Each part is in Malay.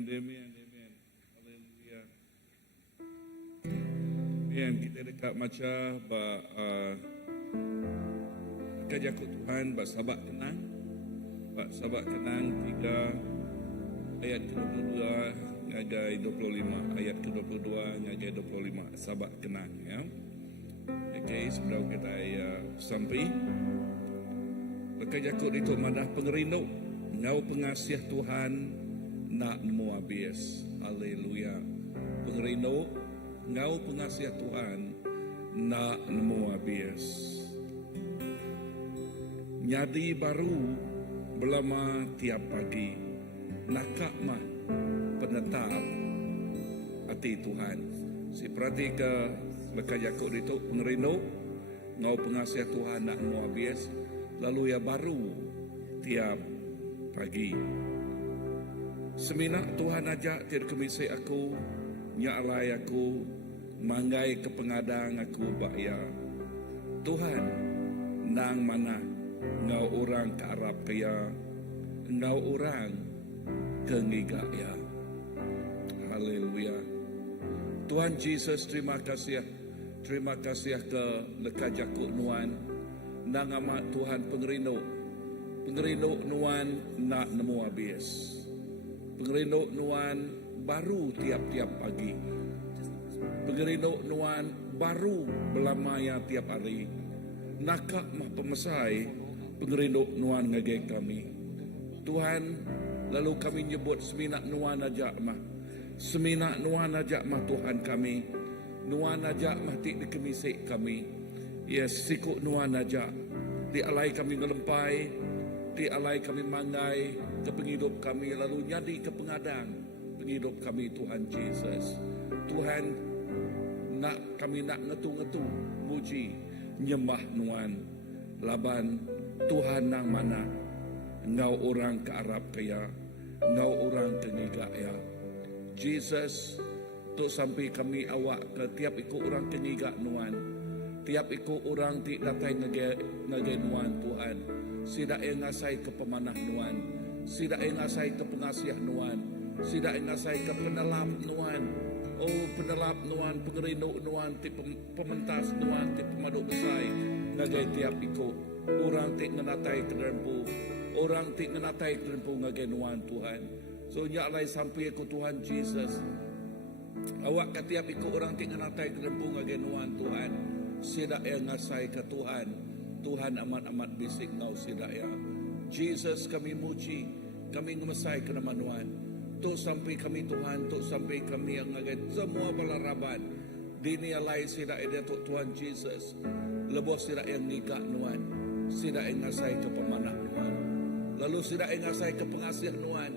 Amen, amen, amen. Haleluya. Amen. Kita dekat macam kajakut Tuhan, sahabat kenang. Sahabat kenang 3 ayat ke-22 ngagai 25, ayat ke-22 ngagai 25. Sahabat kenang ya. Okay, sebelum kita sampai kajakut itu madah pengerindu ngau pengasih Tuhan nak nemu habis. Haleluya. Pengerindu ngau pengasih Tuhan nak nemu habis. Nyadi baru belama tiap pagi, nakak mah penetap hati Tuhan. Si perhati ke Yakub itu pengerindu ngau pengasih Tuhan nak nemu habis, lalu ya baru tiap pagi. Seminak Tuhan ajak tiada kemisai aku, nyalai aku, manggai ke pengadang aku bakya. Tuhan, nang mana ngau orang ke Arab kaya, ngau orang ke ngigak ya. Haleluya. Tuhan Yesus, terima kasih ke lekat Yakub nuan, nang amat Tuhan pengerindu nuan nak nemu habis. Pengerindu nuan baru tiap-tiap pagi. Pengerindu nuan baru belamaya tiap hari. Nakak mah pemesai pengerindu nuan ngagai kami. Tuhan, lalu kami nyebut seminak nuan ajak mah. Seminak nuan ajak mah Tuhan kami. Nuan ajak mah tik dikemisik kami. Yes, sikuk nuan ajak. Di alai kami ngelempai, di alai kami mangai ke penghidup kami, lalu nyadi ke pengadang penghidup kami Tuhan Yesus. Tuhan nak kami nak ngetu-ngetu muji nyembah nuan laban Tuhan nang mana ngau orang ke Arab kaya, ngau orang ke ngigak ya. Jesus tu sampai kami awak ke tiap ikut orang ke ngigak nuan, tiap ikut orang ti datai ngagai nuan Tuhan. Sidak yang ngasai ke pemanah nuan, sidak yang ngasai ke pengasih nuan, sidak yang ngasai ke penelap nuan. Oh penelap nuan, pengerindu nuan, ti pementas nuan, ti pemaduk besai ngagai tiap ikut orang ti ngenatai kelempu, orang ti ngenatai kelempu ngagai nuan Tuhan. So nyaklai sampai ke Tuhan Jesus, awak ke tiap ikut orang ti ngenatai kelempu ngagai nuan Tuhan. Sidak yang ngasai ke Tuhan, Tuhan amat-amat bisik ngau sidak ya. Jesus kami muji, kami ngemesai ke nama Tuhan. Tuk sampai kami Tuhan, tuk sampai kami yang ngagai semua balaraban. Dini alai sidak dia tuk Tuhan Jesus. Lebuh sidak yang ngigak Tuhan, sidak yang ngasai ke pemanah Tuhan. Lalu sidak yang ngasai ke pengasih Tuhan,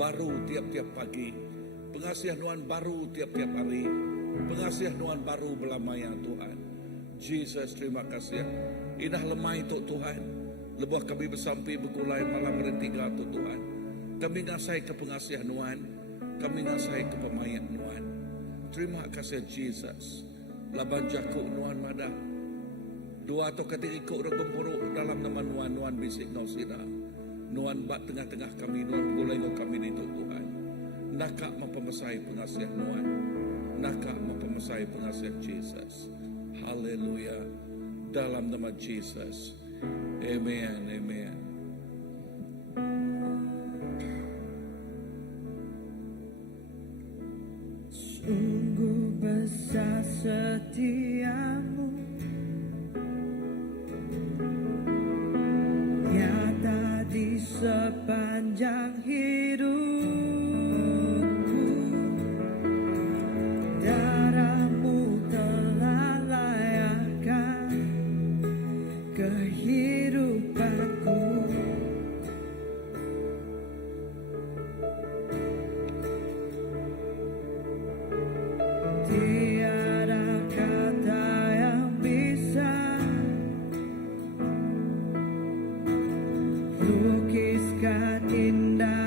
baru tiap-tiap pagi. Pengasih Tuhan baru tiap-tiap hari. Pengasih Tuhan baru belamanya Tuhan. Jesus, terima kasih. Inah lemai tu Tuhan. Lebuh kami bersampai bergulai malam retiga tu Tuhan. Kami ngasai ke pengasih Tuhan. Kami ngasai ke pemayat Tuhan. Terima kasih Jesus. Laban Yakub Tuhan madah. Dua atau ketiga ikut orang gempuruk dalam nama Tuhan. Tuhan bisik ngau sida. Tuhan bat tengah-tengah kami. Tuhan bergulai ngau kami itu Tuhan. Nakak mempemesai pengasih Tuhan. Nakak mempemesai pengasih Jesus. Haleluya. Dalam nama Jesus. Amen. Amen. Sungguh besar setiamu, nyata di sepanjang hidupku. Darahmu telah layakkan kehidupanku. Tiada kata yang bisa lukiskan indah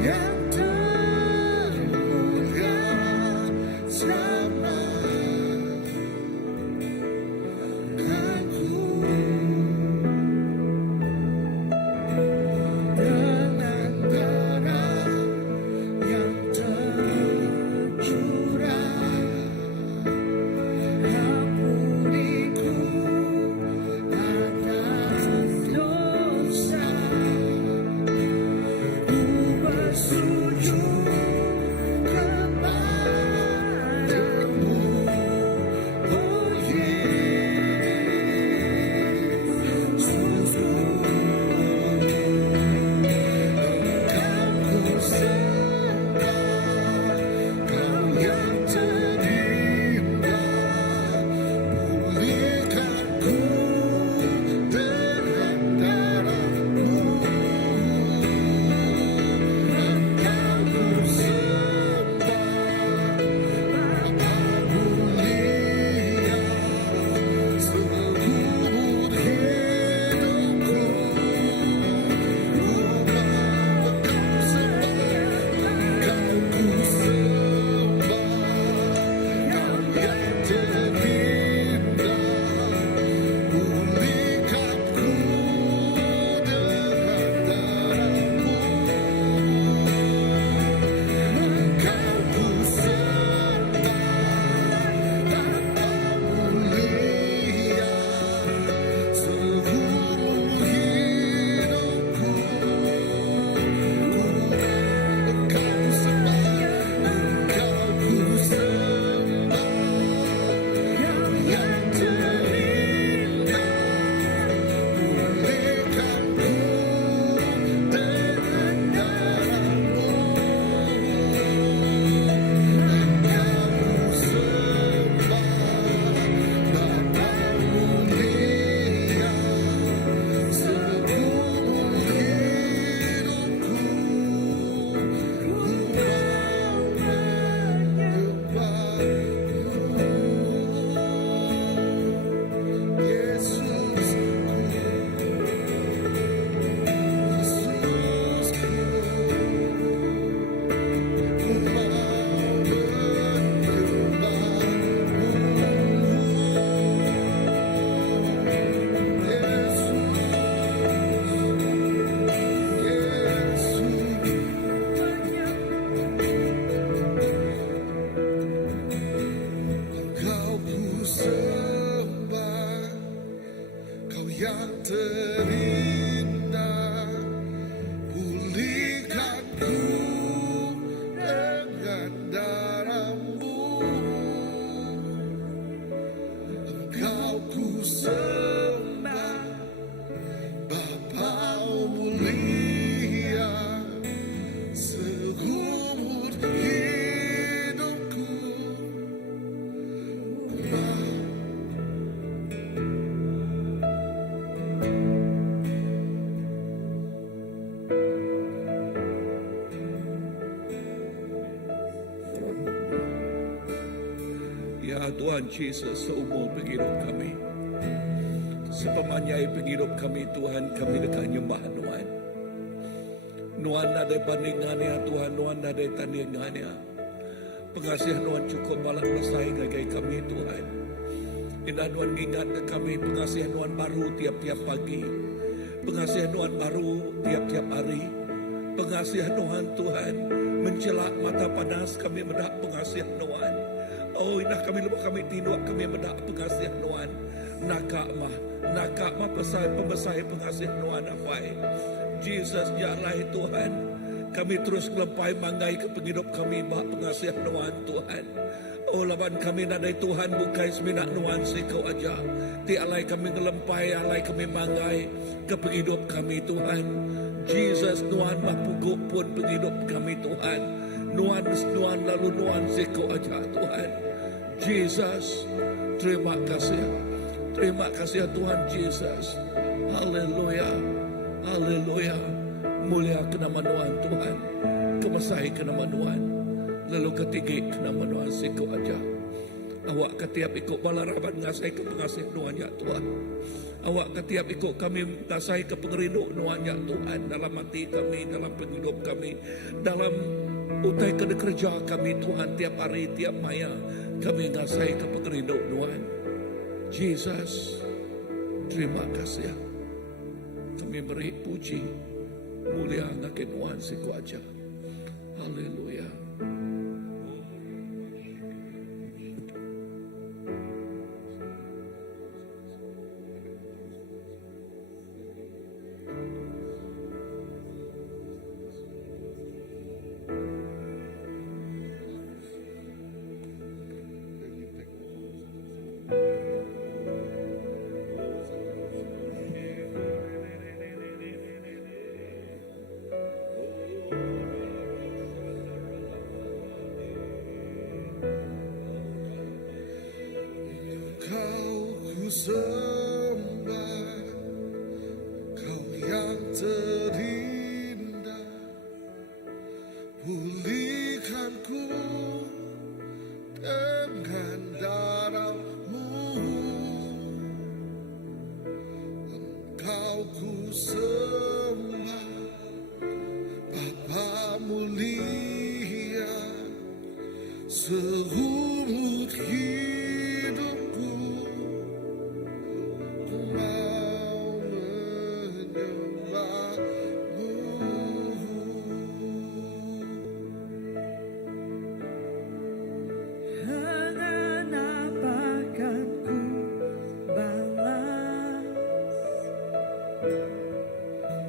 yang termulia sama aku dengan darah yang tercurah. Ampuniku atas dosa, ku bersujud kepadamu, oh Yesusku. Engkau ku sembah, Kau yang terindah. Pulihkanku dengan darah-Mu. Engkau ku sembah, Bapa mulia, seumur hidupku. Kau ku sembah, Kau yang terindah. Pulihkanku dengan darah-Mu. Engkau ku sembah, Bapa mulia, seumur hidupku. Ya Tuhan Yesus, seumur penghidup kami, sepemanyai penghidup kami Tuhan, kami dekat nyembah Tuhan. Nuan ada bandingannya Tuhan, Nuan ada tandingannya. Pengasihan Tuhan cukup balas selesai ngagai kami Tuhan. Indah Tuhan ingat ke kami pengasihan Tuhan baru tiap-tiap pagi. Pengasihan Tuhan baru tiap-tiap hari. Pengasihan Tuhan mencelak mata panas kami mendak pengasihan Tuhan. Oh indah kami lupa kami tinduk kami mendak pengasihan Tuhan. Nakak mah pembesai pengasihan Tuhan apa? Jesus jalan Tuhan. Kami terus melempai manggai ke penghidup kami bak pengasihan Tuhan Tuhan. Oh laban kami nadai Tuhan bukai seminak Tuhan sikau aja. Ti alai kami ngelempai, alai kami manggai ke penghidup kami Tuhan. Jesus Tuhan mah puguk pun penghidup kami Tuhan. Nuan lalu nuan sikau aja Tuhan. Jesus, terima kasih. Terima kasih Tuhan Jesus. Haleluya. Haleluya. Mulia ke nama Tuhan. Kemesai ke nama Tuhan. Lalu ketinggi ke nama Tuhan siku aja. Awak ketiap ikut balaraban ngasai ke pengasih nuanya Tuhan. Awak ketiap ikut kami ngasai ke pengerindu nuanya Tuhan. Dalam hati kami, dalam penghidup kami, dalam utai kerja kami Tuhan. Tiap hari, tiap maya kami ngasai ke pengerindu Tuhan. Jesus, terima kasih ya. Kami beri puji, mulia ngakin Tuhan si kuaja. Haleluya. Kau ku sembah, Kau yang terindah, pulihkanku dengan darah-Mu. Engkau ku sembah, Bapa mulia, seumur hidupku ku mau menyembah-Mu. Dengan apakah ku balas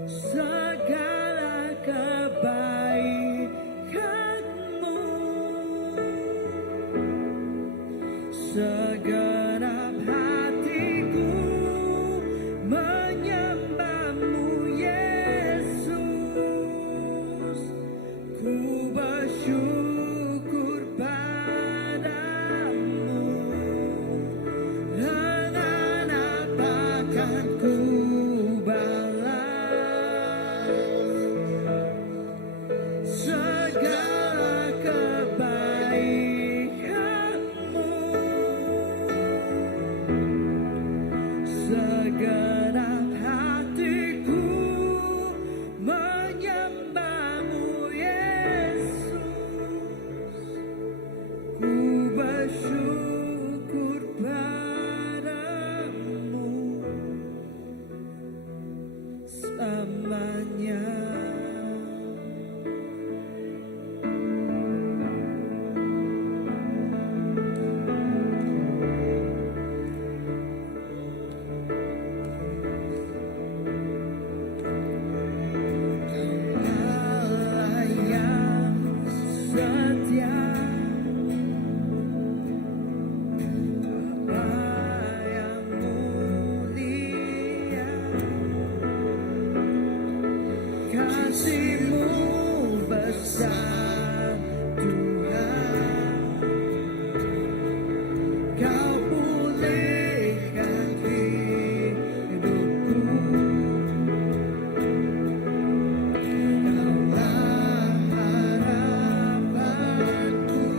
segala kebaikan-Mu? Segenap hatiku menyembah-Mu, Yesus. Ku bersyukur padamu. Dengan apakah ku balas segala kebaikan-Mu? Segenap hatiku menyembah-Mu, Yesus. Ku bersyukur padamu selamanya. Allah yang setia, Bapa yang mulia, kasih-Mu besar Tuhan. Kau pulihkan hidupku. Kaulah harapanku.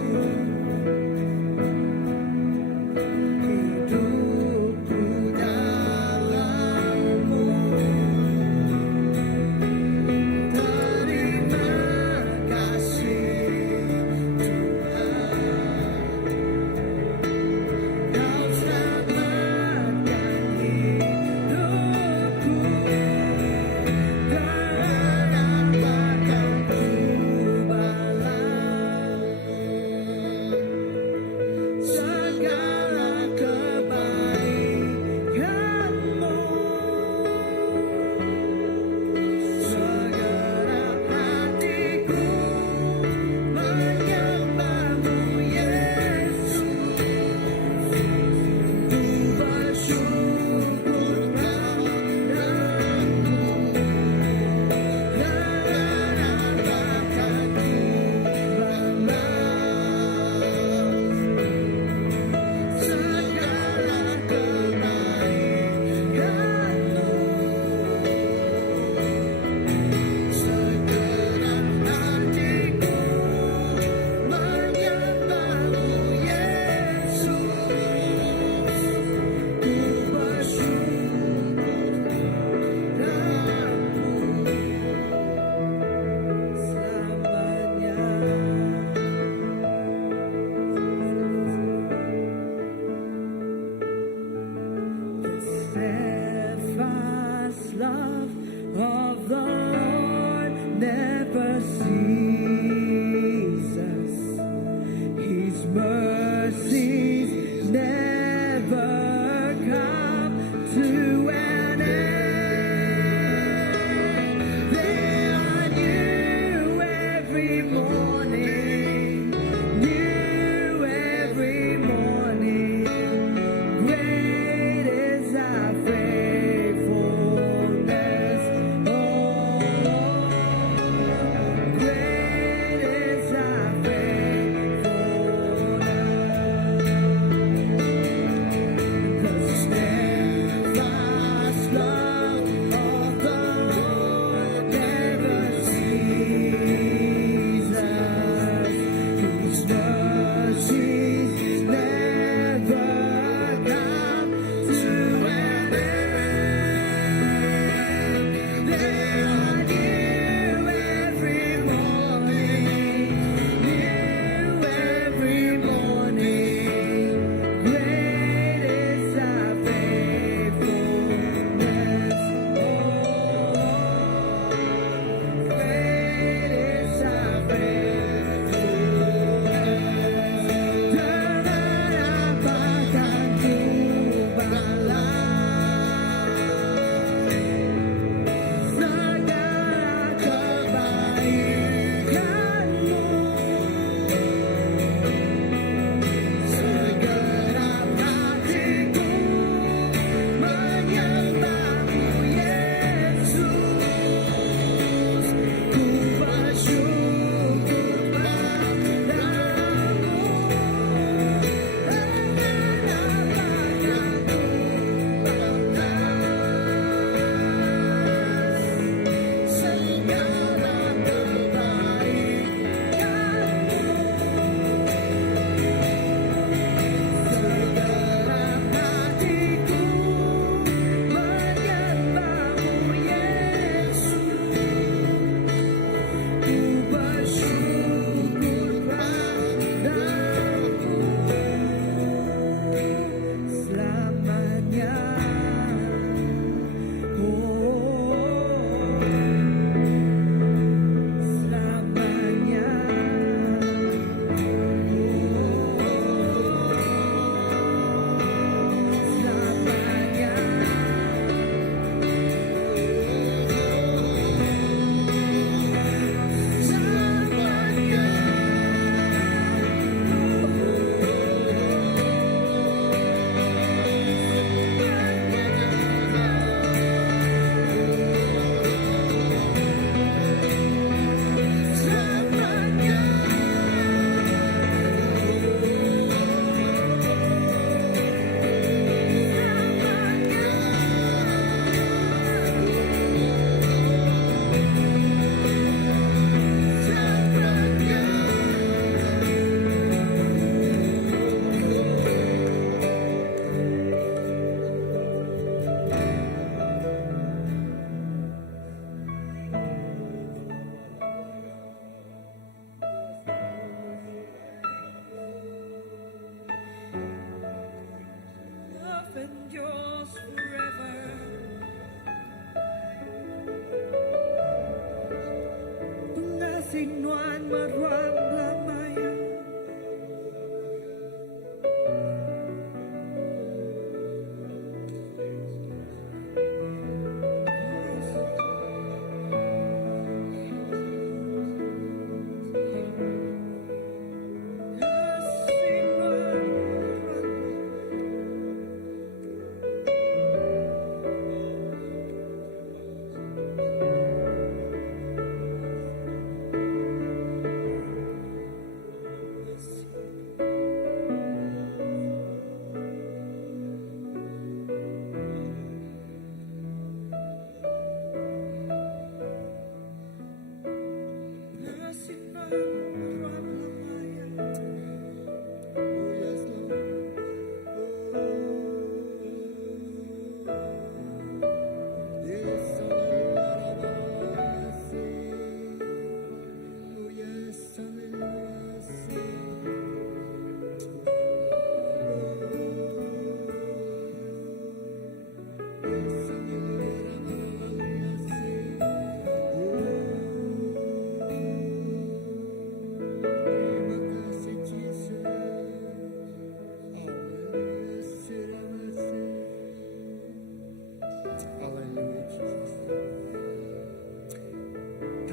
maruan lamaya.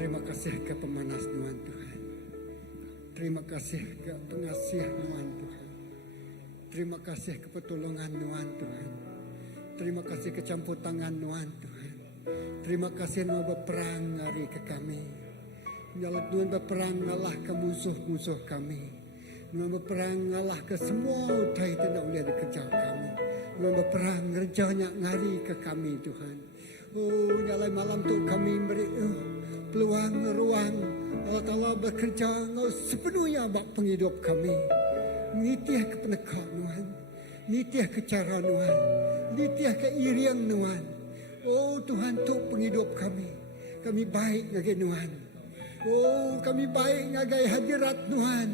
Terima kasih ke pemanas Tuhan Tuhan. Terima kasih ke pengasih Tuhan Tuhan. Terima kasih ke pertolongan Tuhan Tuhan. Terima kasih ke campur tangan Tuhan Tuhan. Terima kasih Tuhan berperang hari ke kami. Nyala Tuhan berperang ngalah ke musuh-musuh kami. Tuhan berperang ngalah ke semua utai tidak boleh dikejar kami. Tuhan berperang kerjanya ngari ke kami Tuhan. Oh nyala malam tu kami beri peluang ruang Allah Ta'ala bekerja sepenuhnya bak penghidup kami. Nitiah ke penekak Tuhan. Nitiah ke cara Tuhan. Nitiah ke iriang Tuhan. Oh Tuhan tu penghidup kami. Kami baik ngagai Tuhan. Oh kami baik ngagai hadirat Tuhan.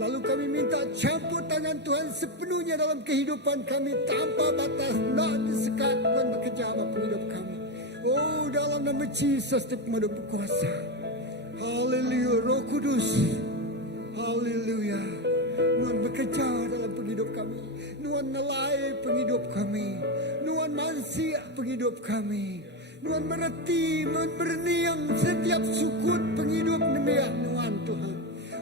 Lalu kami minta campur tangan Tuhan sepenuhnya dalam kehidupan kami tanpa batas. Tak disekat Tuhan bekerja bak penghidup kami. Oh dalam nama Yesus Tuhan berkuasa. Haleluya Roh Kudus. Haleluya. Tuhan bekerja dalam penghidup kami. Tuhan nelai penghidup kami. Tuhan mansia penghidup kami. Tuhan mereti, Tuhan berniang setiap sukut penghidup demiak Tuhan.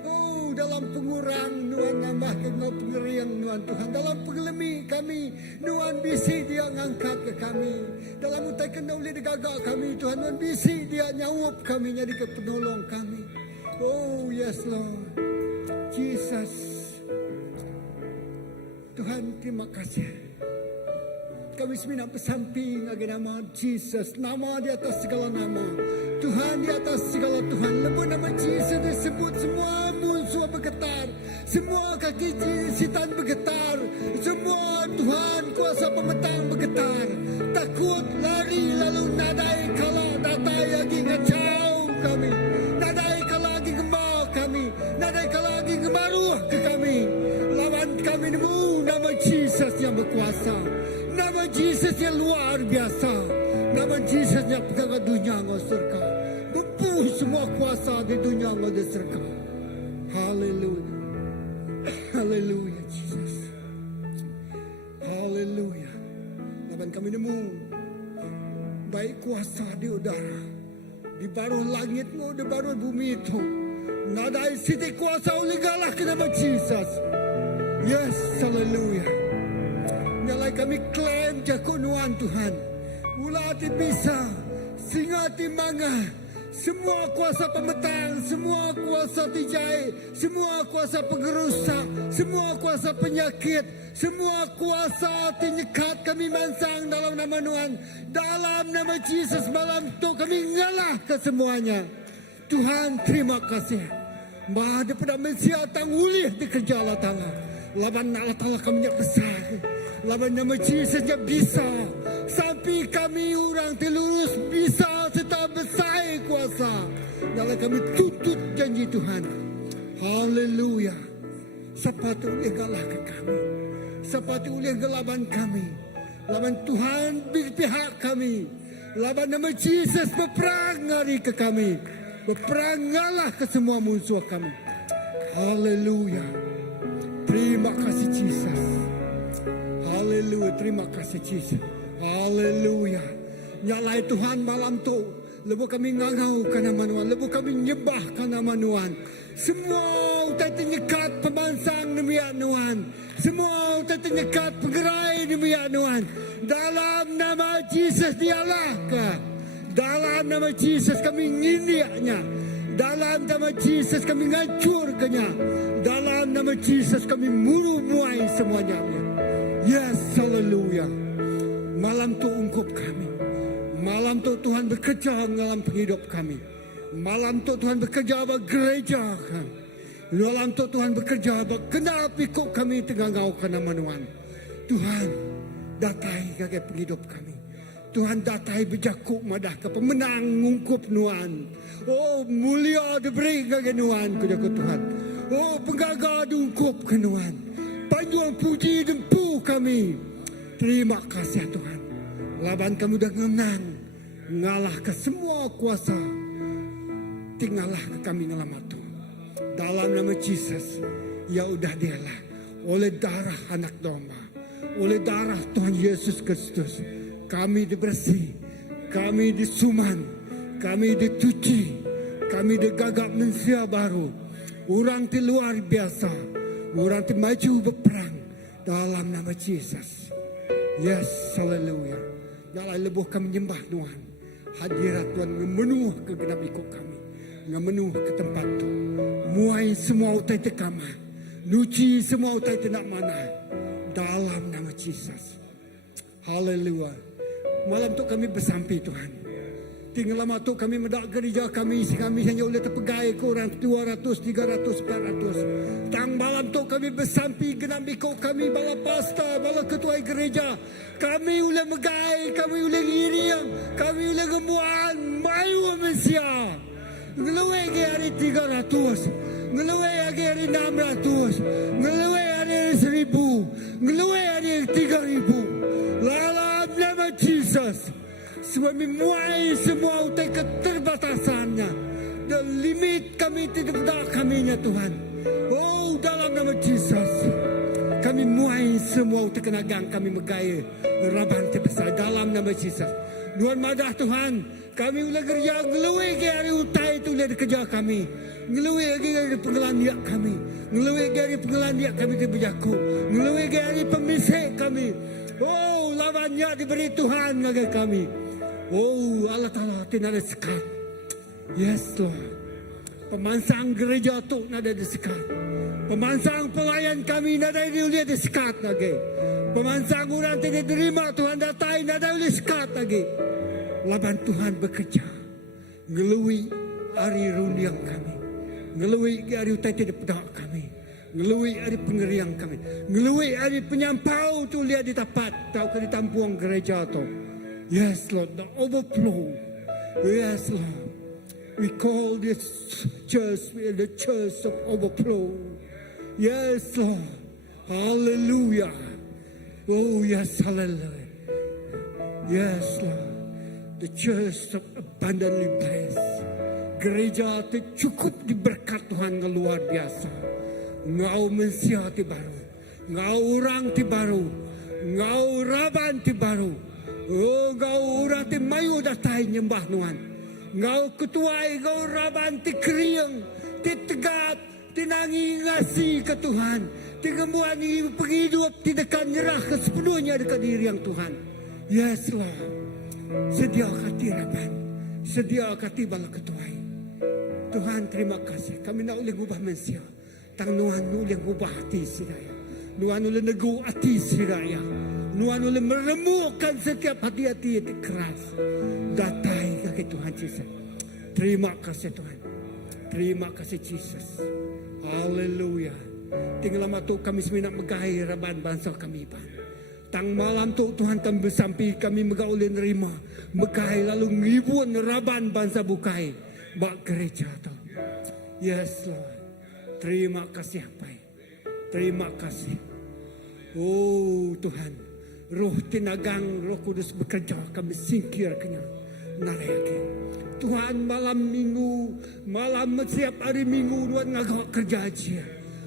Oh dalam pengurang Tuhan nambahkan pengeriang Tuhan. Dalam pengelemi kami Tuhan bisi dia ngangkat ke kami. Dalam utai kena oleh digagak kami Tuhan. Tuhan bisi dia nyawup kami jadi ke penolong kami. Oh yes Lord. Jesus. Tuhan terima kasih. Kami semina bersamping agar nama Jesus. Nama di atas segala nama. Tuhan di atas segala Tuhan. Lepas nama Jesus disebut semua musuh bergetar. Semua kaki setan bergetar. Semua Tuhan kuasa pemetang bergetar. Takut lari lalu nadai kala datai lagi ngacau kami. Nadai kala lagi gembau kami. Nadai kala lagi gemaruh ke kami. Lawan kami nemu nama Jesus yang berkuasa. Nama Jesus yang luar biasa. Nama Jesus yang pegang dunia dan surga. Bepuh semua kuasa di dunia dan surga. Haleluya. Haleluya Jesus. Haleluya. Laban kami nemu baik kuasa di udara. Di baru langitmu, di baru bumi itu. Nadai siti kuasa oleh galah ke nama Jesus. Yes, haleluya. Nyalai kami klaim jakunuan Tuhan. Ulati bisa, singati manga. Semua kuasa pemetang, semua kuasa tijai, semua kuasa pengerusak, semua kuasa penyakit, semua kuasa tinyekat kami mansang dalam nama Tuhan. Dalam nama Yesus malam itu kami ngalah ke semuanya. Tuhan terima kasih. Maha daripada mensiatang ulih di kerja Allah Ta'ala. Laban Allah Ta'ala kami yang besar. Laban nama Yesus yang bisa. Sampai kami orang telurus bisa serta besar kuasa. Dalam kami tuntut janji Tuhan. Haleluya. Sepatu oleh galah ke kami. Sepatu oleh gelaban kami. Laban Tuhan berpihak kami. Laban nama Yesus berperang hari ke kami. Berperang ngalah ke semua musuh kami. Haleluya. Terima kasih Jesus. Haleluya. Terima kasih Jesus. Haleluya. Nyalai Tuhan malam tu. Lebu kami ngangau kana manuan. Lebu kami nyembah kana manuan. Semua utai tenyekat pemansang demi anuan. Semua utai tenyekat penggerai demi anuan. Dalam nama Jesus dialahkan. Dalam nama Jesus kami nginiaknya. Dalam nama Jesus kami ngancurkannya. Dalam nama Jesus kami murumuai semuanya. Yes, haleluya. Malam tu ungkup kami. Malam tu Tuhan bekerja dalam penghidup kami. Malam tu Tuhan bekerja bagi gereja kami. Malam tu Tuhan bekerja bagi kenapa ikut kami tengah ngaukan manuan. Tuhan datai kaki penghidup kami. Tuhan datai berjakuk madah ke pemenang ngungkup nuan. Oh mulia diberi kaki nuan kepada Tuhan. Oh penggagal diungkup ke nuan. Panjuan puji dempu kami. Terima kasih Tuhan. Laban kami dah menang. Ngalah ke semua kuasa. Tinggallah ke kami ngalamat tu. Dalam nama Jesus. Ya udah dialah. Oleh darah anak domba. Oleh darah Tuhan Yesus Kristus. Kami dibersih. Kami disuman. Kami dicuci. Kami digagap manusia baru. Orang ti luar biasa. Orang ti maju berperang. Dalam nama Jesus. Yes, haleluya. Yalah lebuh kami nyembah Tuhan. Hadirat Tuhan memenuh ke genap ikut kami. Memenuh ke tempat tu. Muai semua utai tekama. Nuci semua utai tenak mana. Dalam nama Jesus. Haleluya. Malam tu kami bersampai Tuhan. Tinggal lama tu kami mendak gereja kami hanya oleh terpegai ke orang 200, 300, 400. Tang malam tu kami bersampai genap ikut kami bala pasta, bala ketua gereja. Kami oleh megai, kami oleh ngiriang, kami oleh gembuan, mayu Malaysia. Ngeluwe ke hari 300, ngeluwe hari 600, ngeluwe hari 1000, ngeluwe hari 3000. Dalam nama Jesus. Suami muai semua utai keterbatasannya. Dan limit kami tidak kaminya Tuhan. Oh dalam nama Jesus. Kami muai semua utai kenagang kami megaya. Raban terbesar dalam nama Jesus. Tuhan madah Tuhan. Kami ulah kerja ngeluwe ke hari utai itu ulah kerja kami. Ngeluwe ke hari penggelan dia kami. Ngeluwe ke hari penggelan dia kami terberjaku. Ngeluwe ke hari pemisik kami. Oh lawannya diberi Tuhan bagi kami. Oh Allah Ta'ala tidak ada sekat. Yes Lord. Pemansang gereja tu ada di sekat. Pemansang pelayan kami ada di sekat lagi. Pemansang orang tidak terima Tuhan datai ada di sekat lagi. Laban Tuhan bekerja. Ngelui hari runiang kami. Ngelui hari utai tidak pedak kami. Ngelui hari pengeriang kami. Ngelui hari penyampau tu lihat di tapat. Tahu ke di tampuang gereja tu. Yes, Lord, the overflow. Yes, Lord. We call this church the church of overflow. Yes, Lord. Hallelujah. Oh, yes, hallelujah. Yes, Lord. The church of abundantly blessed. Gereja itu cukup diberkat Tuhan yang luar biasa. Ngau manusia ti baru. Ngau orang ti baru. Ngau raban ti baru. Oh, kau orang ti mayu datai nyembah Tuhan. Kau ketuai, kau raban ti kriang, ti tegap, ti nangi ngasih ke Tuhan. Ti gembuan ni penghidup, ti dekat nyerah ke sepenuhnya dekat diri yang Tuhan. Yes, Lord. Sedia kati raban. Sedia kati bala ketuai. Tuhan terima kasih. Kami nak boleh ubah manusia. Tang Tuhan boleh ubah hati siraya. Tuhan boleh nego hati siraya. Tuhan boleh meremukan setiap hati-hati yang keras. Datai kaki Tuhan Yesus. Terima kasih Tuhan. Terima kasih Yesus. Haleluya. Tinggal lama tu kami semua nak megai raban bangsa kami. Tang malam tu Tuhan kami bersampai kami megah oleh nerima. Megai lalu ngibun raban bangsa bukai. Bak gereja tu. Yes Lord. Terima kasih apa. Terima kasih. Oh Tuhan. Roh tenagang, roh kudus bekerja, kami singkirkannya. narayake. Tuhan malam minggu, malam setiap hari minggu Tuhan ngagak kerja aja.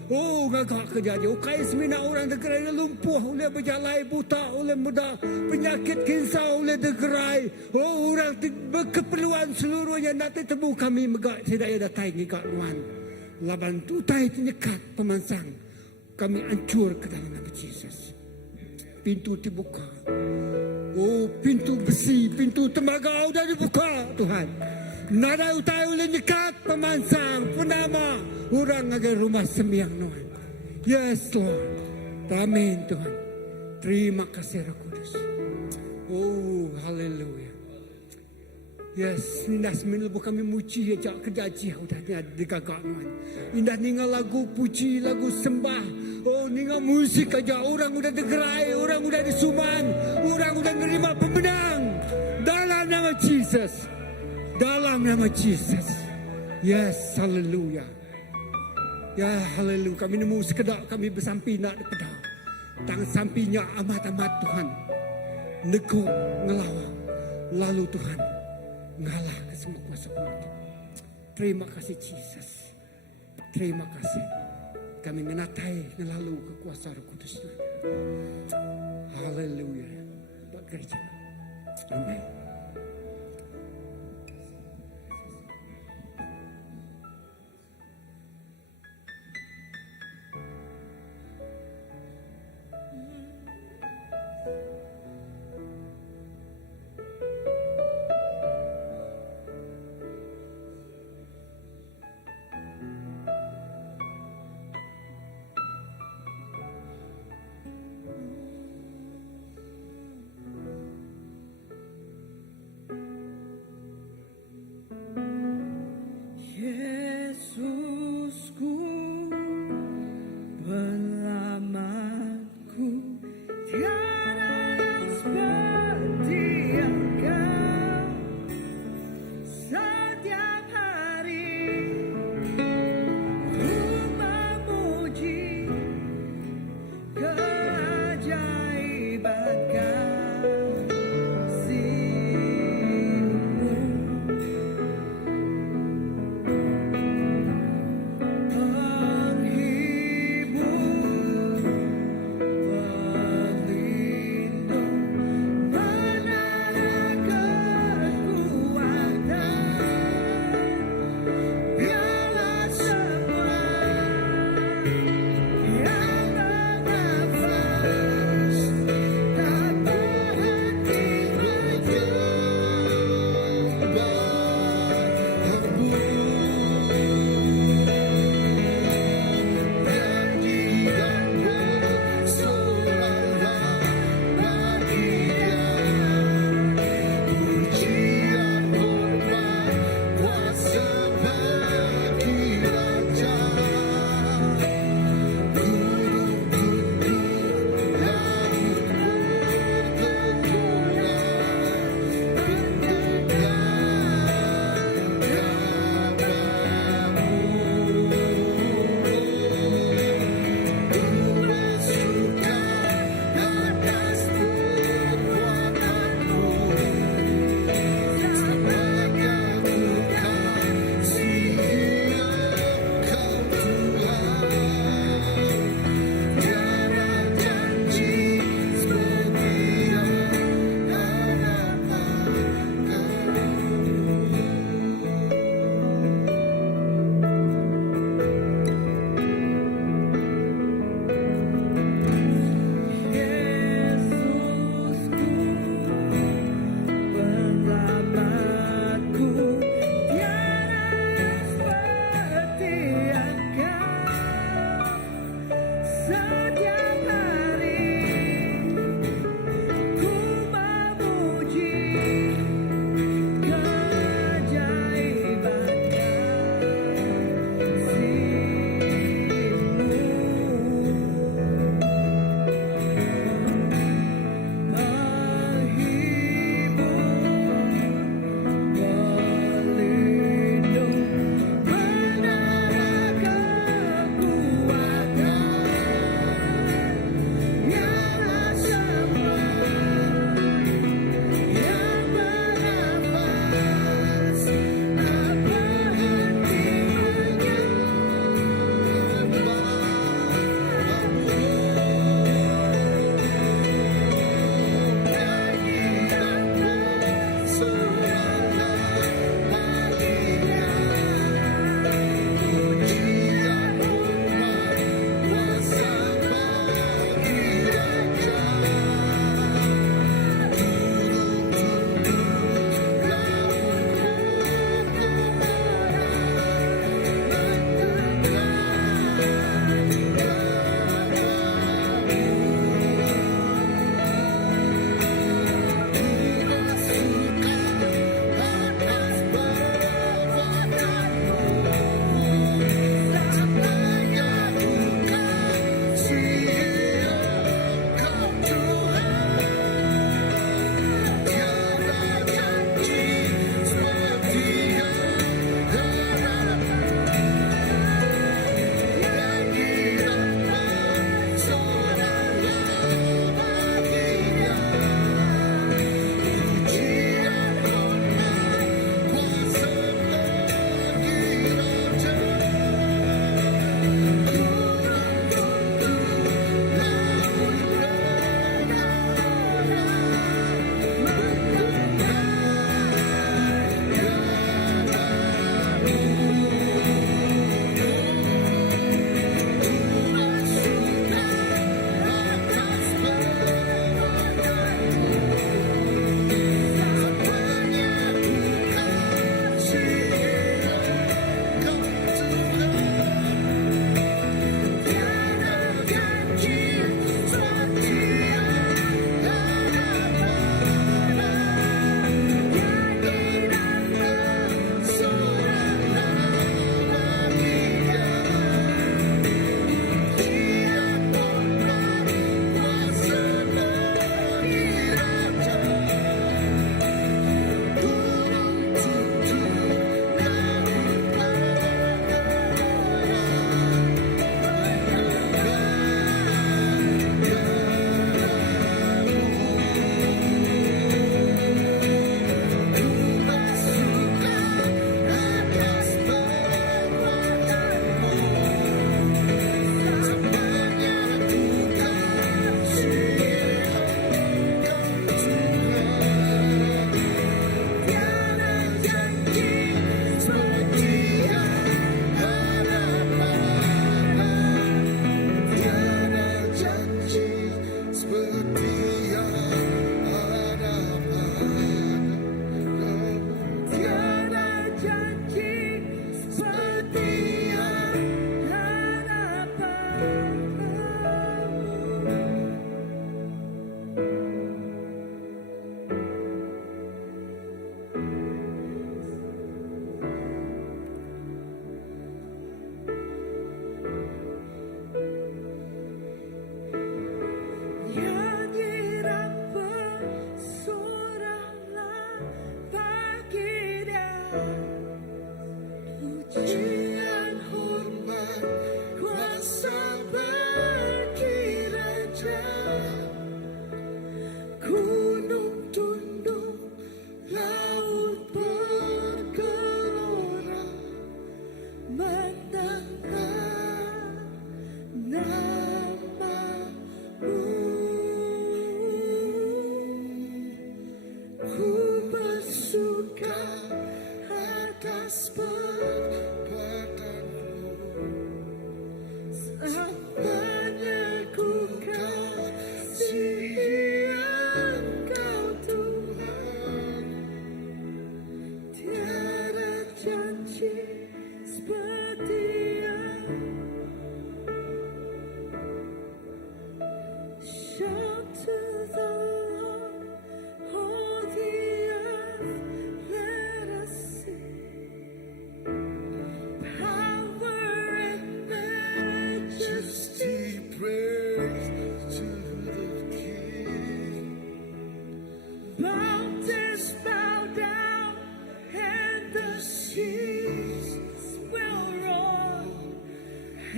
Oh ngagak kerja aja. Ukai semina orang degerai lumpuh oleh berjalai buta oleh muda penyakit kinsa oleh degerai. Oh orang berkeperluan seluruhnya nanti tebu kami megak tidak ada datai ngigak Tuhan. Laban tutai tinyekat pemansang kami hancur ke dalam nama Yesus. Pintu dibuka. Oh pintu besi, pintu tembaga sudah dibuka Tuhan. Nada utai oleh nyekat pemansang penama orang agar rumah sembiang Tuhan. Yes Lord. Amin Tuhan. Terima kasih Roh Kudus. Oh haleluya. Yes, indah seminilu kami muci aja kedaji udah digagak Tuhan. Indah ninga lagu puji, lagu sembah. Oh ninga musik aja orang udah degerai, orang udah disumang, orang udah nerima pemenang dalam nama Jesus. Dalam nama Jesus. Yes, haleluya. Ya, haleluya. Kami nemu sekedar kami bersampi nak pedang. Tang sampinya amat-amat Tuhan. Negok ngelawang. Lalu Tuhan ngalah ke semua kuasa penyakit. Terima kasih Jesus. Terima kasih. Kami menatai ngelalu kekuasaan Roh Kudus. Haleluya. Pak gereja. Amin.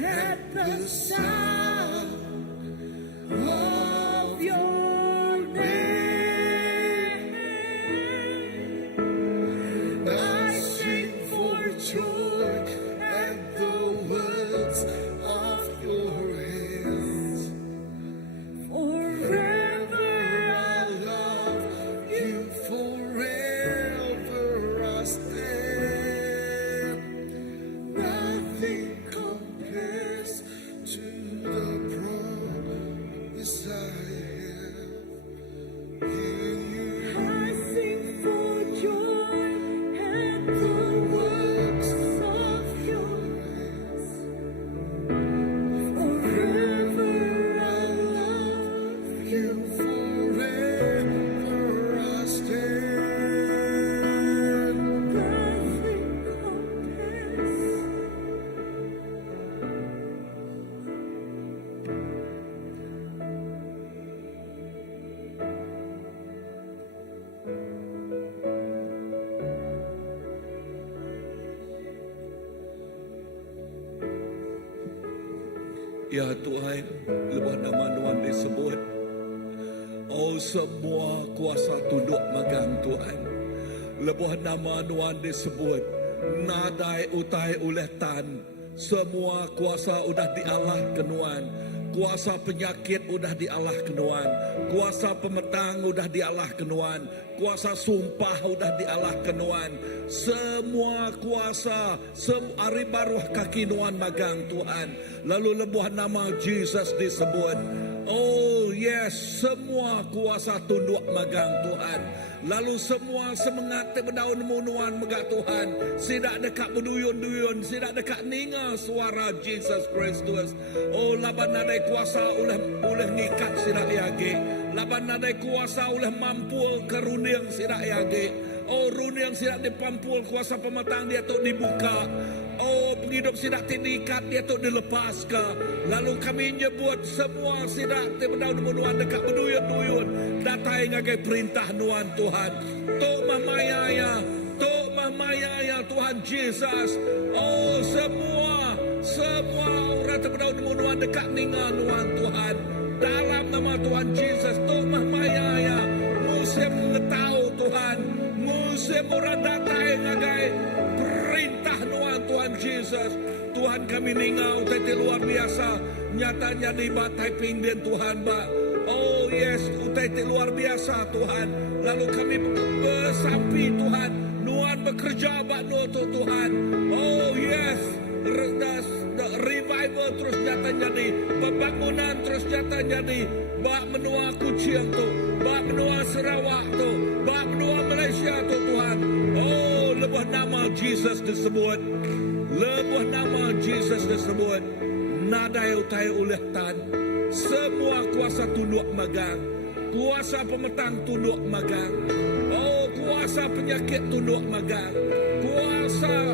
at the sound of your name. I sing for joy at the words of your hands. Forever I love you, forever I stand. Nothing compares to the promise I have in you. I sing for joy at the works of your hands. Forever I love you, forever I stand. Nothing compares. Ya Tuhan, lepas nama Tuhan disebut, oh semua kuasa tunduk megang Tuhan. Lepas nama Tuhan disebut, nadai utai oleh tan, semua kuasa udah dialah kenuan. Kuasa penyakit udah dialah kenuan. Kuasa pemetang udah dialah kenuan. Kuasa sumpah udah dialah kenuan. Semua kuasa, hari baruh kaki nuan magang Tuhan. Lalu lebuh nama Jesus disebut. Oh yes, semua kuasa tunduk magang Tuhan. Lalu semua semangat berdaun munuan megak Tuhan. Sidak dekat berduyun-duyun, sidak dekat ninga suara Jesus Kristus. Oh laban nadai kuasa oleh ngikat sidak yage. Laban nadai kuasa oleh mampu keruniang sidak yage. Oh runiang sidak dipampul kuasa pematang dia tu dibuka. Oh penghidup sidak diikat dia tu dilepaskan. Lalu kami nyebut semua sidak berdaun munuan dekat berduyun-duyun. Datai ngagai perintah nuan Tuhan. Tok mahmayaya, Tok mahmayaya Tuhan Jesus. Oh semua orang terberdaun munuan dekat ningan nuan Tuhan. Dalam nama Tuhan Jesus, Tok mahmayaya. Musim mengetahu Tuhan. Musim orang datai ngagai perintah nuan Tuhan Jesus. Tuhan kami ningau tete luar biasa. Nyatanya di batai pingden Tuhan ba. Oh yes, utai luar biasa Tuhan. Lalu kami bersampi Tuhan. Nuan bekerja bak nutu Tuhan. Oh yes, the revival terus nyata jadi. Pembangunan terus nyata jadi. Bak menua Kuching tu. Bak menua Sarawak tu. Bak menua Malaysia tu Tuhan. Oh lebuh nama Jesus disebut. Lebuh nama Jesus disebut. Nadai utai oleh tan. Semua kuasa tunduk magang. Kuasa pemetang tunduk magang. Oh kuasa penyakit tunduk magang. Kuasa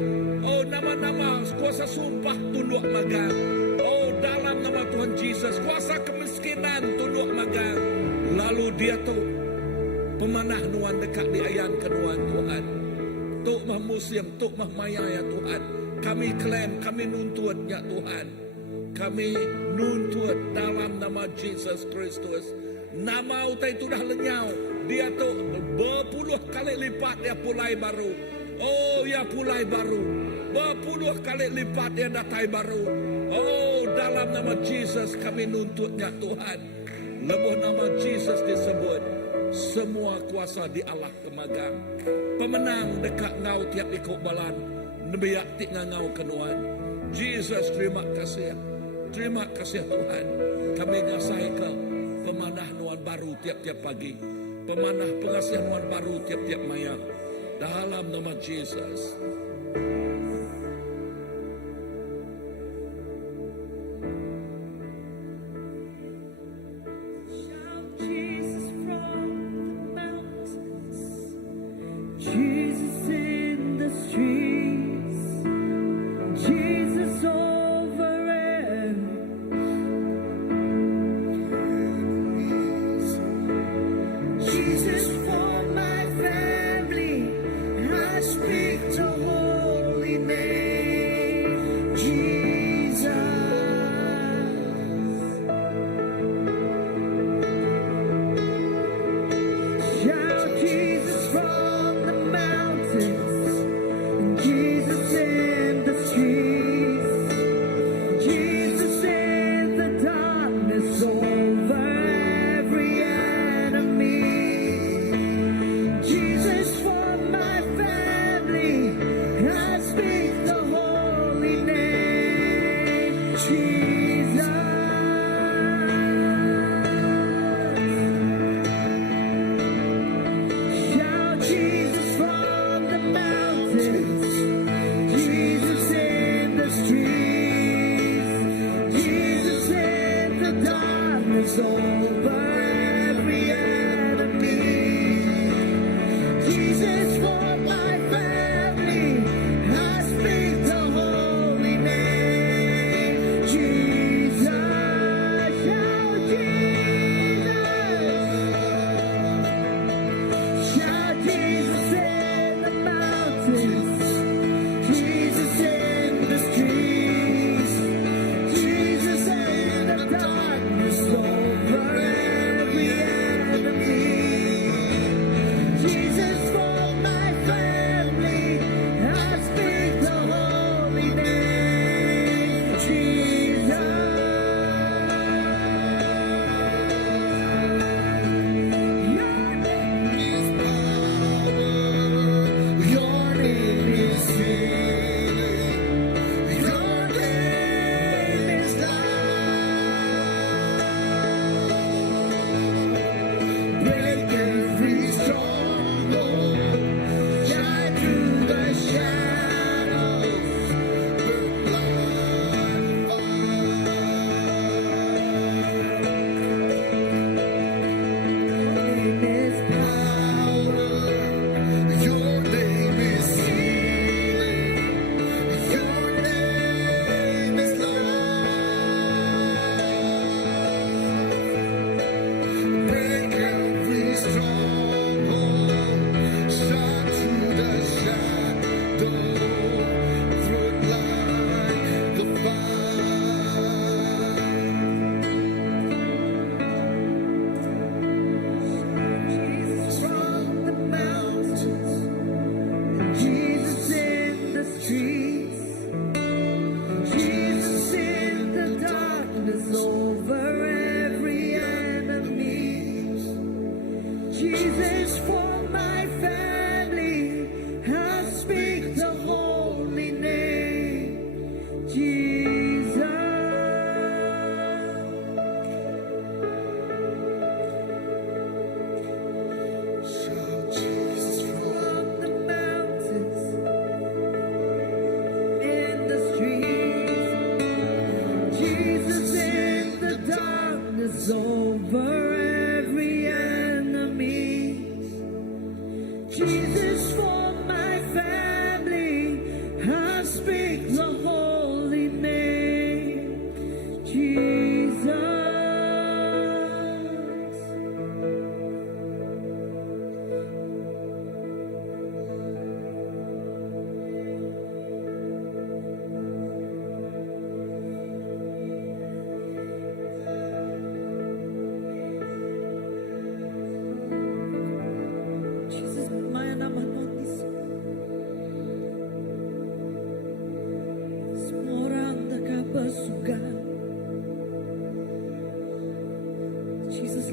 nama-nama kuasa sumpah tunduk magang. Oh dalam nama Tuhan Jesus. Kuasa kemiskinan tunduk magang. Lalu dia tu pemanah nuan dekat di ayan kenuan Tuhan. Tuk mah musim, tuk mah maya ya Tuhan. Kami klaim, kami nuntut ya Tuhan. Kami nuntut dalam nama Jesus Kristus. Nama utai itu dah lenyau. Dia tu berpuluh kali lipat dia pulai baru. Oh ya pulai baru. Berpuluh kali lipat dia datai baru. Oh dalam nama Jesus kami nuntutnya Tuhan. Lebuh nama Jesus disebut. Semua kuasa di Allah kemagang. Pemenang dekat ngau tiap ikut balan. Nebiak tik ngau kenuan. Jesus terima kasih. Terima kasih Tuhan. Kami ngasai ke pemanah nuan baru tiap-tiap pagi. Pemanah pengasih nuan baru tiap-tiap maya. Dalam nama Jesus. Shout Jesus from the mountains. Jesus in the streets. Jesus over every. Jesus for my family. I speak to holiness.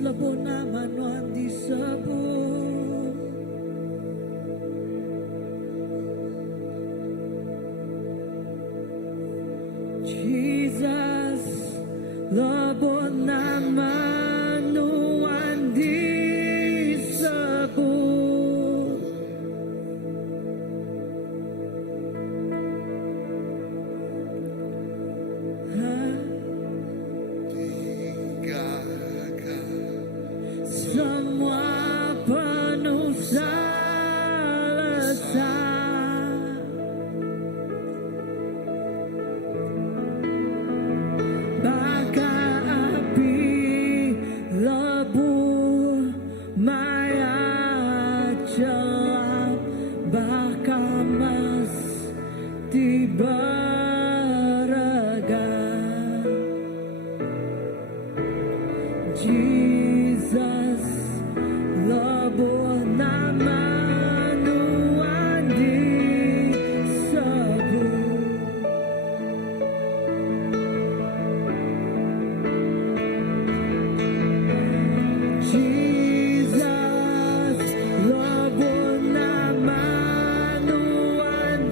labo naman ang disebut. Jesus, labo naman ang disebut. Semua penuh salasa, baka api lebur maya celap, baka mas tiba Jesus, labo naman ang disebut. Jesus, labo naman ang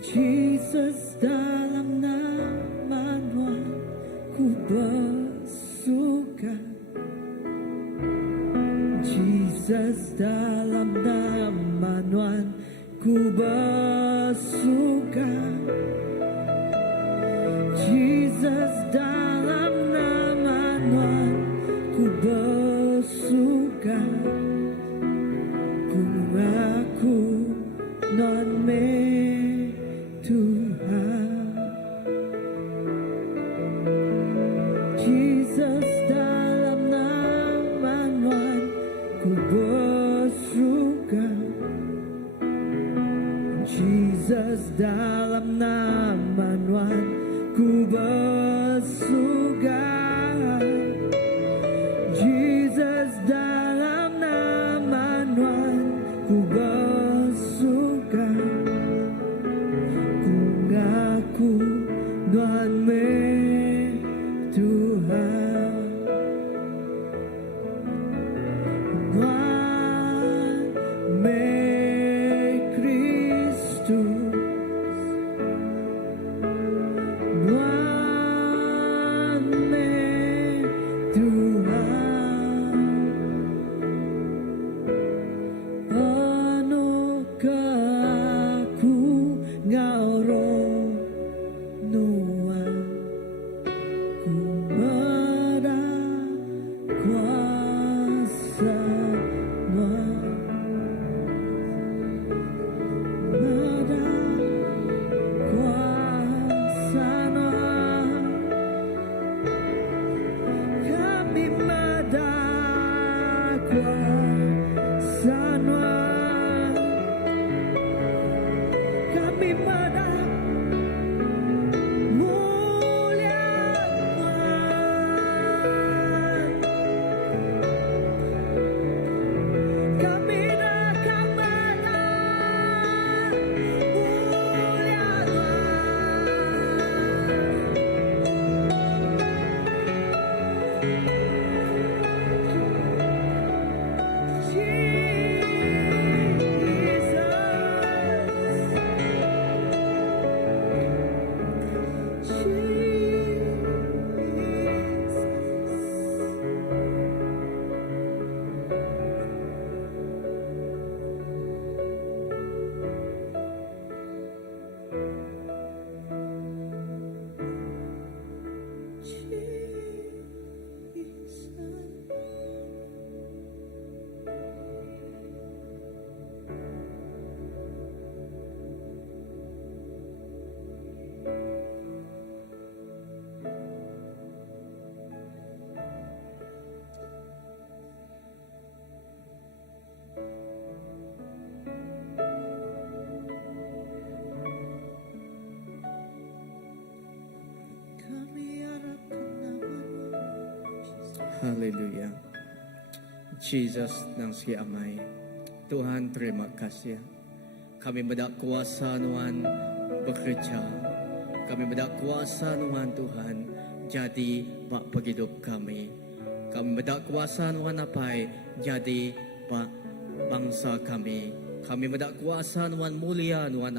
Jesus, dalam nama ku bersuka. Jesus, dalam nama ku bersuka. Jesus, dalam nama ku bersuka. Ku mengaku non-me Tuhan. Jesus, dalam nama ku bersuka. Jesus, dalam nama ku bersuka. Jesus, dalam nama ku bersuka. Ku non-me Tuhan. Non-me Kristus. Non-me Tuhan. Penuh aku ngaroh Nuan ku mada kuasa Nuan mada kuasa Nuan kami mada kuasa Nuan kami mada Jesus. Haleluya. Jesus ng si Amay. Tuhan, terima kasih. Kami mendak kuasa Tuhan bekerja. Kami mendak kuasa Tuhan jadi bak penghidup kami. Kami mendak kuasa Tuhan jadi bak bangsa kami. Kami mendak kuasa Tuhan mulia Tuhan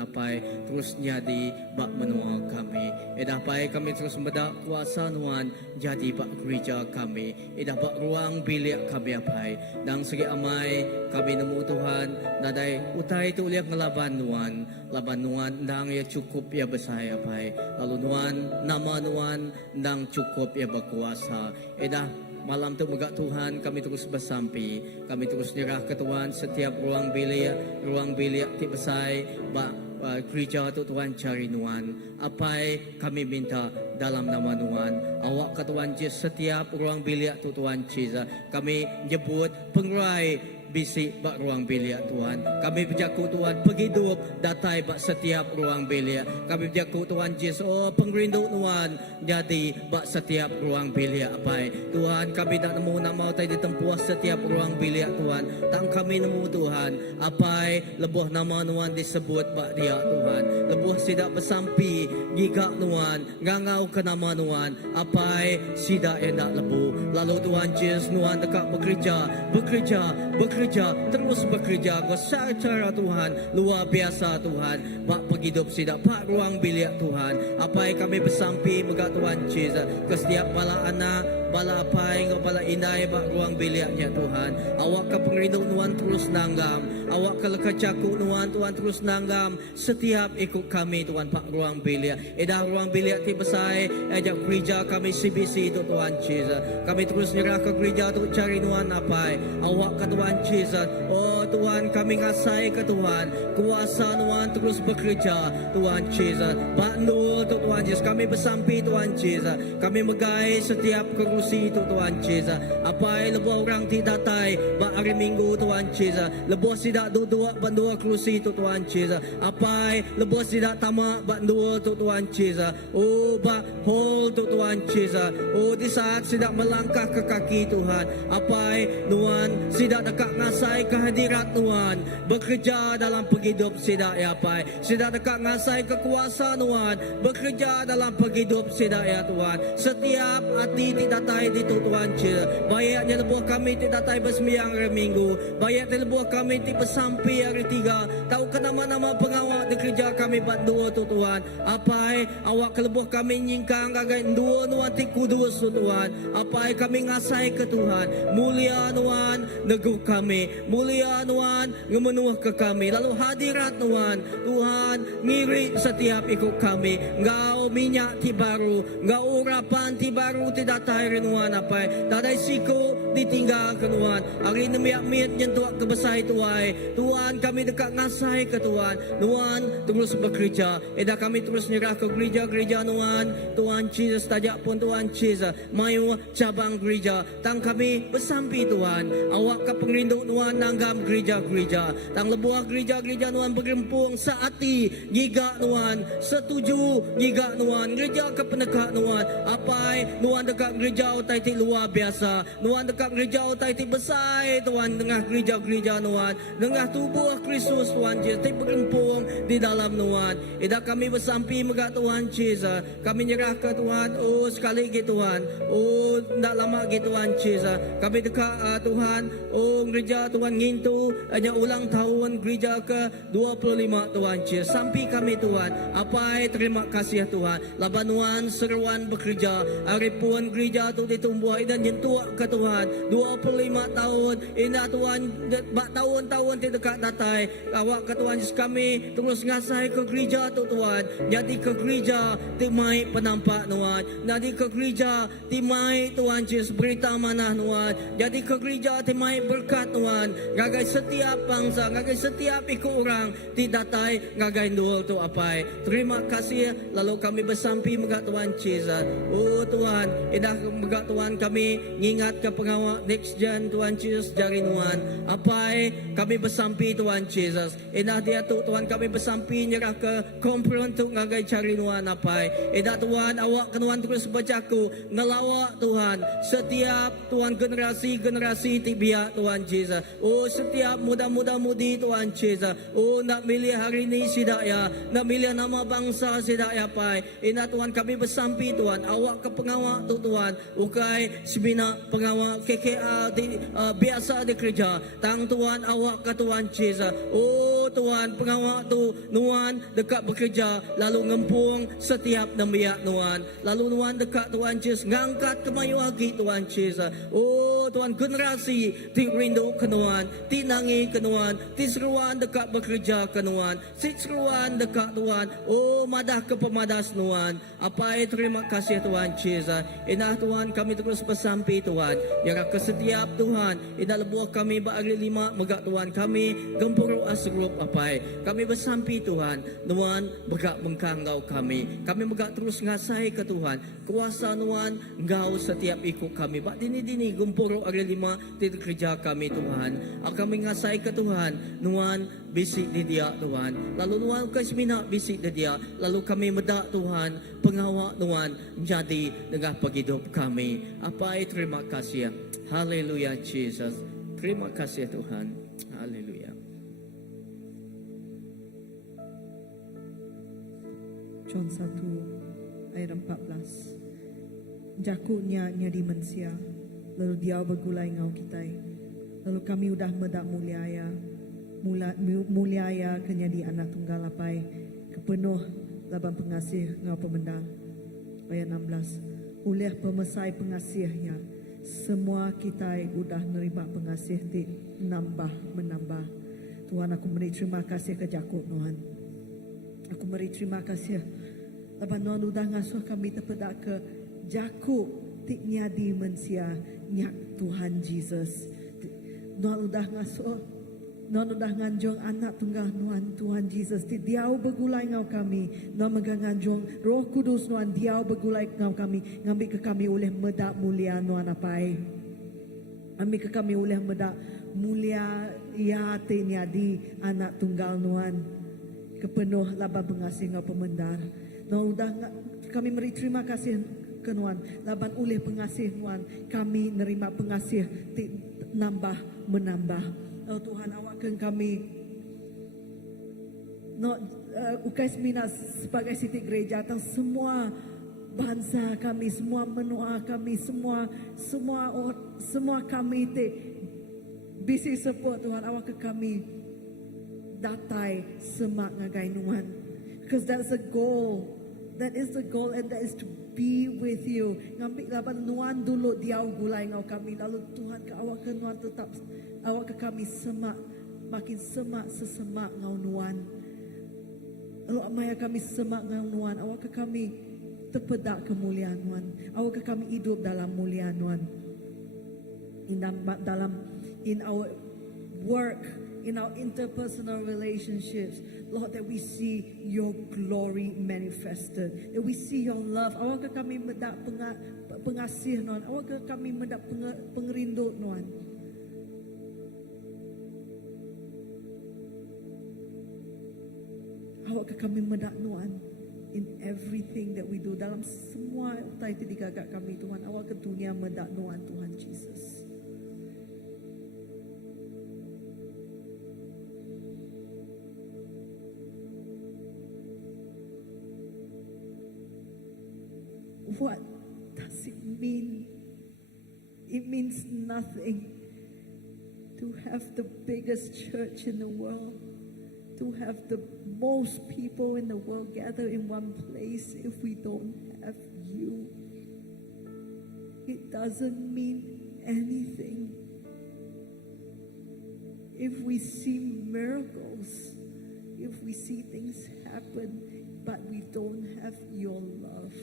terus jadi bak menua kami. Edapai kami terus mendak kuasa Tuhan jadi bak gereja kami. Edapat ruang bilik kami dan segi amai kami nemu Tuhan nadai utai tu liak ngelaban Tuhan dang ya cukup ya besar lalu Tuhan nama Tuhan dang cukup ya berkuasa. Malam tu megak Tuhan kami terus bersampi. Kami terus nyerah ke Tuhan setiap ruang bilik ti besai gereja tu Tuhan cari Tuhan. Apa kami minta dalam nama Tuhan. Awak ke Tuhan setiap ruang bilik tu Tuhan Yesus. Kami jemput pengerai bisik bak ruang bilik Tuhan. Kami berjaku Tuhan penghidup datai bak setiap ruang bilik. Kami berjaku Tuhan Yesus pengrindu Tuhan jadi bak setiap ruang bilik Tuhan kami tak nemu nak mau di tempuh setiap ruang bilik Tuhan. Tak kami nemu Tuhan lebuh nama Tuhan disebut bak dia Tuhan. Lebuh sidak bersampi gigak Tuhan ngangau ke nama Tuhan sidak yang tak lebu. Lalu Tuhan Yesus Tuhan dekat bekerja terus bekerja secara Tuhan luar biasa Tuhan bak penghidup sidak pak ruang bilik Tuhan. Kami bersampi megak Tuhan Yesus ke setiap bala anak bala bala inai bak ruang biliknya Tuhan. Awak ke pengrindu Tuhan terus nanggam. Awak ke lekacaku Tuhan terus nanggam setiap ikut kami Tuhan pak ruang bilik. Ruang bilik ti besar ajak gereja kami CBC itu Tuhan Yesus. Kami terus nyerah ke gereja tu cari Tuhan awak ke Tuhan Yesus. Oh Tuhan kami ngasai ke Tuhan kuasa Tuhan terus bekerja Tuhan Yesus. Bantu tu Tuhan Yesus kami bersampi Tuhan Yesus. Kami megai setiap kerusi itu Tuhan Yesus. Lebuh orang tidak datai bak hari Minggu Tuhan Yesus. Lebuh sidak duduk bandua kerusi itu Tuhan Yesus. Lebuh sidak tamak bandua tu Tuhan Yesus. Oh bak hol tu Tuhan Yesus. Oh di saat sidak melangkah ke kaki Tuhan. Tuhan sidak dekat ngasai kehadirat Tuhan bekerja dalam penghidup sidak sidak dekat ngasai kekuasaan Tuhan bekerja dalam penghidup sidak ya Tuhan. Setiap hati tidak tahu itu Tuhan Yesus. Bayaknya lebuh kami tidak tahu bersembiang hari Minggu. Bayaknya lebuh kami tidak bersampi hari 3. Tahu ke nama-nama pengawal di kerja kami bantu tu Tuhan. Awak ke lebuh kami nyingkang agai dua Tuhan ti kudus tu Tuhan. Kami ngasai ke Tuhan. Mulia Tuhan neguh kami. Mulia Tuhan ngemenuh ke kami. Lalu hadirat Tuhan ngiri setiap ikut kami. Ngau minyak ti baru, ngau urapan ti baru tidak tahu Tuhan dadai siku ditinggal ke Tuhan. Hari ini miak-miak nyentuak ke besar Tuhan kami dekat ngasai ke Tuhan terus bekerja. Kami terus nyerah ke gereja Tuhan Yesus tajak pun Tuhan Yesus mayu cabang gereja tang kami bersampi Tuhan. Awak ke pengrindu Tuhan nanggam gereja-gereja tang lebuah gereja-gereja Tuhan bergempung saati giga Tuhan setuju giga Tuhan gereja ke pendekat Tuhan Tuhan dekat gereja utai ti luar biasa. Tuhan dekat gereja utai ti besar Tuhan tengah gereja-gereja Tuhan tengah tubuh Kristus Tuhan Yesus ti bergempung di dalam Tuhan. Kami bersampi megak Tuhan Yesus. Kami nyerah ke Tuhan sekali gitu Tuhan. Tak lama gitu Tuhan Yesus. Kami dekat Tuhan gereja Tuhan ngintu hanya ulang tahun gereja ke 25 Tuhan Yesus. Sampai kami Tuhan terima kasih Tuhan. Labanuan seruan bekerja hari pun gereja tu ditumbuh dan nyentuh ke Tuhan 25 tahun indah Tuhan bak tahun-tahun di dekat datai awak ke Tuhan Yesus. Kami terus ngasai ke gereja tu Tuhan jadi ke gereja timai penampak Tuhan. Jadi ke gereja timai Tuhan Yesus berita mana Tuhan. Jadi ke gereja timai berkat Tuhan ngagai setiap bangsa ngagai setiap ikut orang tidak datai ngagai dul tu terima kasih. Lalu kami bersampi megak Tuhan Yesus. Tuhan mga Tuhan kami ngingat ka pengawa next gen Tuhan Jesus jari nuan apai kami bersampi Tuhan Jesus ina dia tu Tuhan kami bersampi nyerah ke kompron tu ngagai cari nuan apai ina Tuhan awak kenuan terus bacaku ngelawak Tuhan setiap Tuhan generasi tibia Tuhan Jesus oh setiap muda-muda mudi Tuhan Jesus oh nak milih hari ini sidak ya nak milih nama bangsa sidak ya pai ina Tuhan kami bersampi Tuhan awak ke pengawak tu Tuhan ukai sebina pengawak KKA biasa di kerja tang Tuhan awak ke Tuhan Jesus oh Tuhan pengawak tu nuan dekat bekerja lalu ngempung setiap nembiak nuan lalu nuan dekat Tuhan Jesus ngangkat kemayu lagi Tuhan Jesus oh Tuhan generasi ti rindu kenuan ti nangi kenuan ti seruan dekat bekerja kenuan ti seruan dekat Tuhan oh madah ke pemadas nuan apa terima kasih Tuhan Jesus inah Tuhan kami terus bersampi Tuhan yang ke setiap Tuhan inah lebuah kami bagi lima megak Tuhan kami gempuru asrup apai kami bersampi Tuhan nuan begak mengkanggau kami megak terus ngasai ke Tuhan kuasa nuan engkau setiap ikut kami bak dini gempuru ari lima di kerja kami Tuhan kami ngasai ke Tuhan nuan bisik di dia Tuhan lalu nuan kasmina bisik di dia lalu kami medak Tuhan pengawak nuan jadi dengan penghidup kami apa terima kasih haleluya Jesus terima kasih Tuhan haleluya John 1 ayat 14 Jakutnya di manusia lalu dia bergulai ngau kita lalu kami udah medak muliaya kenyadi anak tunggal lapai kepenuh laban pengasih ngau pemendang ayat 16 oleh pemesai pengasihnya semua kita udah nerima pengasih ti menambah Tuhan aku beri terima kasih ke Jakub Tuhan aku beri terima kasih laban Tuhan udah ngasuh kami terpedak ke Jakub ti nyadi mensia nyak Tuhan Jesus Tuhan udah ngasuh Non udah nganjong anak tunggal nuan Tuhan Jesus ti diau bergulai ngau kami non megang nganjong Roh Kudus nuan diau bergulai ngau kami ngambil ke kami oleh medak mulia nuan apai ambil ke kami oleh medak mulia ya te nyadi anak tunggal nuan kepenuh laban pengasih ngau pemendar non udah kami beri terima kasih ke nuan laban oleh pengasih nuan kami nerima pengasih ti menambah Oh Tuhan awakkan kami ukai semina sebagai siti gereja atau semua bangsa kami semua menua kami semua kami te bisi support Tuhan awakkan kami datai semak ngagai nuan because that's the goal and that is to be with you ngambil laban nuan dulu diau gulai ngau kami lalu Tuhan ke awakkan nuan tetap awak ke kami semak makin semak sesemak ngau nuan lalu maya kami semak ngau nuan awak ke kami terpedak kemuliaan nuan awak ke kami hidup dalam mulia nuan in our work in our interpersonal relationships Lord that we see your glory manifested that we see your love awak ke kami mendak pengasih nuan awak ke kami mendak pengerindut nuan awak ke kami medak nuan in everything that we do dalam semua utai itu digagak kami Tuhan awak ke dunia medak nuan Tuhan Jesus what does it mean? It means nothing to have the biggest church in the world, to have the most people in the world gather in one place if we don't have you. It doesn't mean anything. If we see miracles, if we see things happen, but we don't have your love.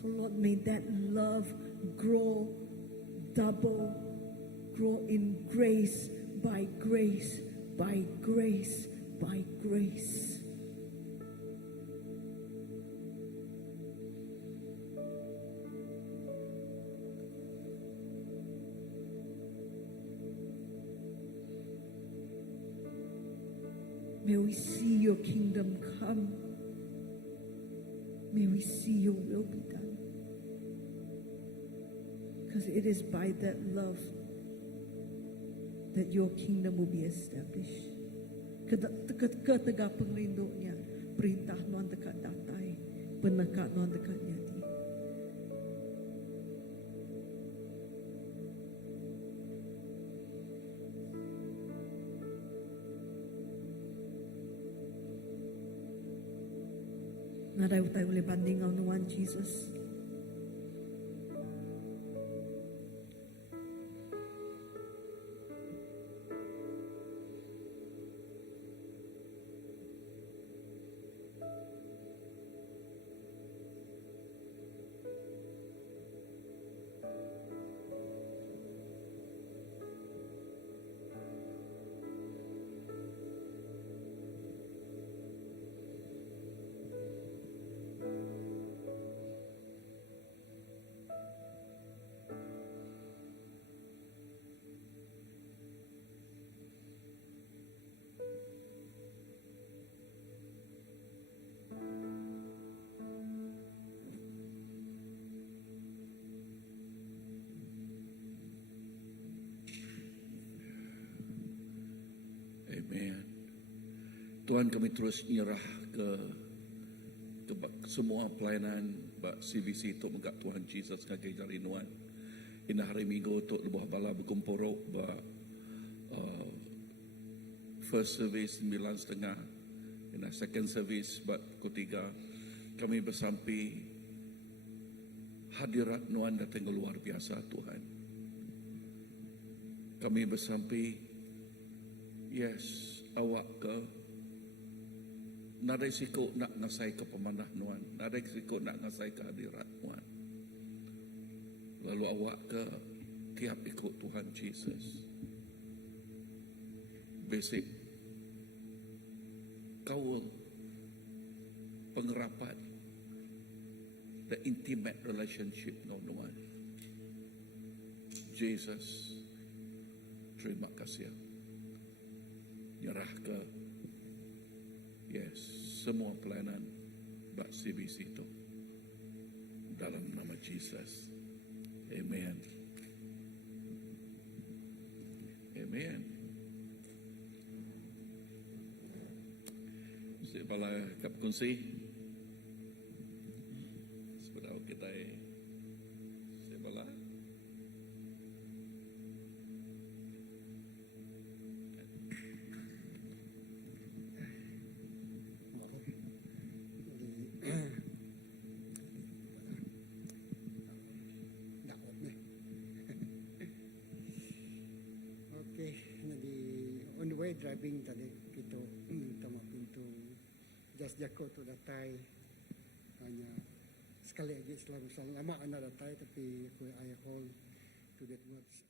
So Lord, may that love grow double, grow in grace, by grace, by grace, by grace. May we see your kingdom come. May we see your will be done. Because it is by that love that your kingdom will be established. Ketegak penglindungnya, perintah non dekat datai, penekat non dekat nyati. Nadai utai boleh banding au nuan Jesus. Amen. Tuhan, kami terus nyerah ke semua pelayanan CVC untuk megak Tuhan Jesus ngagai jarinuan. Ina hari Minggu untuk lebuh bala berkumpuruk first service 9.30. Ina second service pukul 3. Kami bersampi hadirat Nuan datang luar biasa Tuhan. Kami bersampi yes, awak ke nadai sikut nak ngasai ke pemanah Nuan, nadai sikut nak ngasai ke hadirat Nuan. Lalu awak ke tiap ikut Tuhan Jesus. Basic kawal pengerapat, the intimate relationship dengan Nuan. Jesus, terima kasih. Nyerah ke yes, semua pelayanan CBC itu dalam nama Jesus. Amen. Amen. Sebala kap kunci sebala kita sebala driving tadi kita tama pintu just jako tu datai hanya sekali lagi selama lama anak datai tapi aku ayah hall to that much